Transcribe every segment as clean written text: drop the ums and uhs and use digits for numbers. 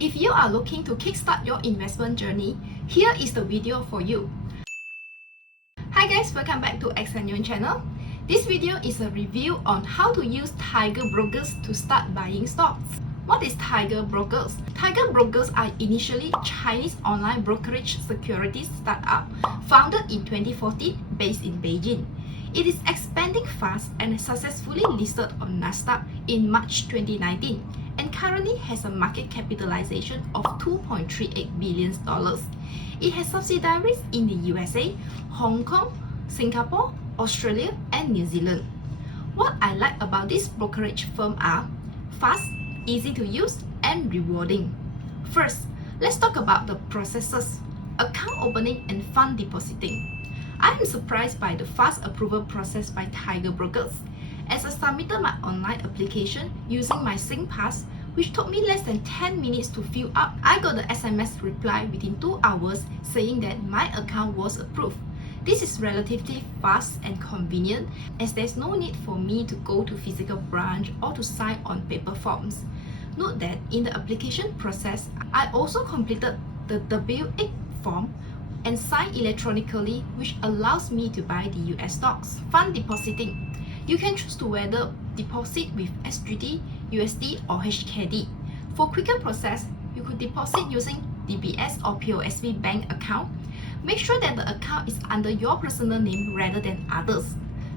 If you are looking to kickstart your investment journey, here is the video for you. Hi guys, welcome back to XNUN channel. This video is a review on how to use TIGR brokers to start buying stocks. What is TIGR brokers? TIGR brokers are initially Chinese online brokerage securities startup founded in 2014 based in Beijing. It is expanding fast and successfully listed on NASDAQ in March 2019 and currently has a market capitalization of $2.38 billion. It has subsidiaries in the USA, Hong Kong, Singapore, Australia, and New Zealand. What I like about this brokerage firm are fast, easy to use, and rewarding. First, let's talk about the processes: account opening and fund depositing. I am surprised by the fast approval process by TIGR brokers, as I submitted my online application using my SingPass, which took me less than 10 minutes to fill up. I got the SMS reply within 2 hours saying that my account was approved. This is relatively fast and convenient, as there's no need for me to go to physical branch or to sign on paper forms. Note that in the application process, I also completed the W8 form and signed electronically, which allows me to buy the US stocks. Fund depositing. You can choose to whether deposit with SGD, USD, or HKD. For quicker process, you could deposit using DBS or POSB bank account. Make sure that the account is under your personal name rather than others.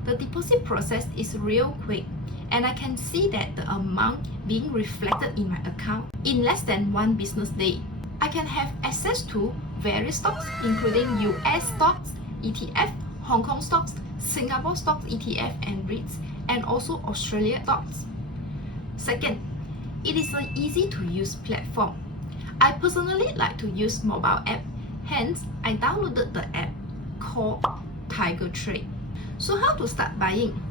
The deposit process is real quick, and I can see that the amount being reflected in my account in less than 1 business day. I can have access to various stocks including US stocks, ETF, Hong Kong stocks, Singapore stocks ETF and REITs, and also Australia stocks. Second, it is an easy to use platform. I personally like to use mobile app, hence I downloaded the app called TIGR Trade. So how to start buying?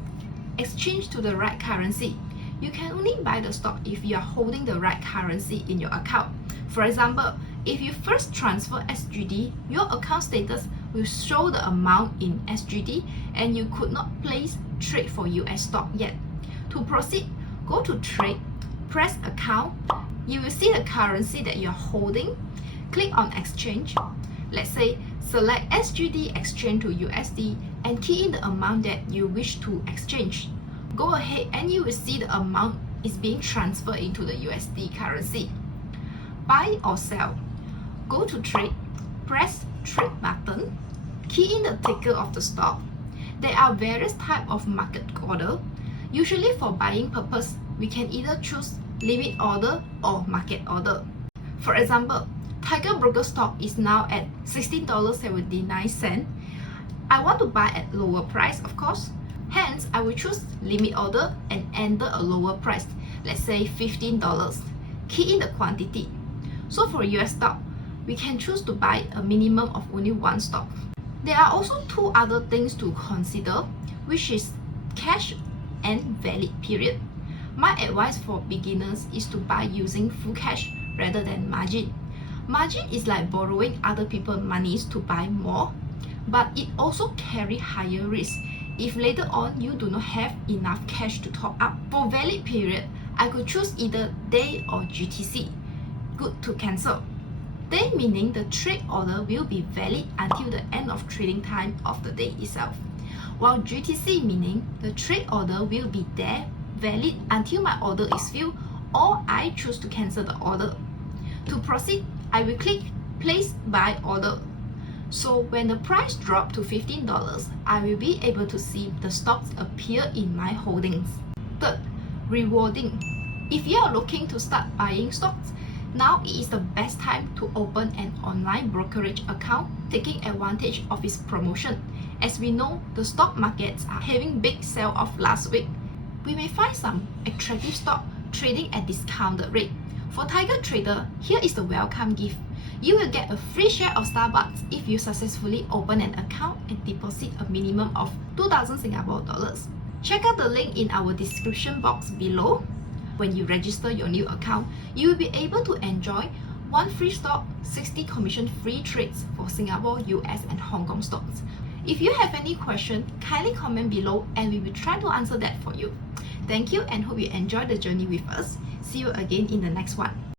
Exchange to the right currency. You can only buy the stock if you are holding the right currency in your account. For example, if you first transfer SGD, your account status will show the amount in SGD and you could not place trade for US stock yet. To proceed, go to trade, press account. You will see the currency that you are holding. Click on exchange. Let's say select SGD exchange to USD and key in the amount that you wish to exchange. Go ahead and you will see the amount is being transferred into the USD currency. Buy or sell. Go to trade, press trade button, key in the ticker of the stock. There are various types of market order. Usually for buying purpose, we can either choose limit order or market order. For example, TIGR broker stock is now at $16.79. I want to buy at lower price, of course. Hence, I will choose limit order and enter a lower price, let's say $15. Key in the quantity. So for US stock, we can choose to buy a minimum of only 1 stock. There are also 2 other things to consider, which is cash and valid period. My advice for beginners is to buy using full cash rather than margin. Margin is like borrowing other people's monies to buy more, but it also carries higher risk if later on you do not have enough cash to top up. For valid period, I could choose either day or GTC. Good to cancel. Day meaning the trade order will be valid until the end of trading time of the day itself, while GTC meaning the trade order will be there valid until my order is filled or I choose to cancel the order. To proceed, I will click place buy order. So when the price drops to $15, I will be able to see the stocks appear in my holdings. Third, rewarding. If you are looking to start buying stocks, now it is the best time to open an online brokerage account, taking advantage of its promotion. As we know, the stock markets are having big sell-off last week. We may find some attractive stock trading at discounted rate. For TIGR Trader, here is the welcome gift. You will get a free share of Starbucks if you successfully open an account and deposit a minimum of 2,000 Singapore dollars. Check out the link in our description box below. When you register your new account, you will be able to enjoy 1 free stock, 60 commission-free trades for Singapore, US, and Hong Kong stocks. If you have any question, kindly comment below and we will try to answer that for you. Thank you and hope you enjoy the journey with us. See you again in the next one.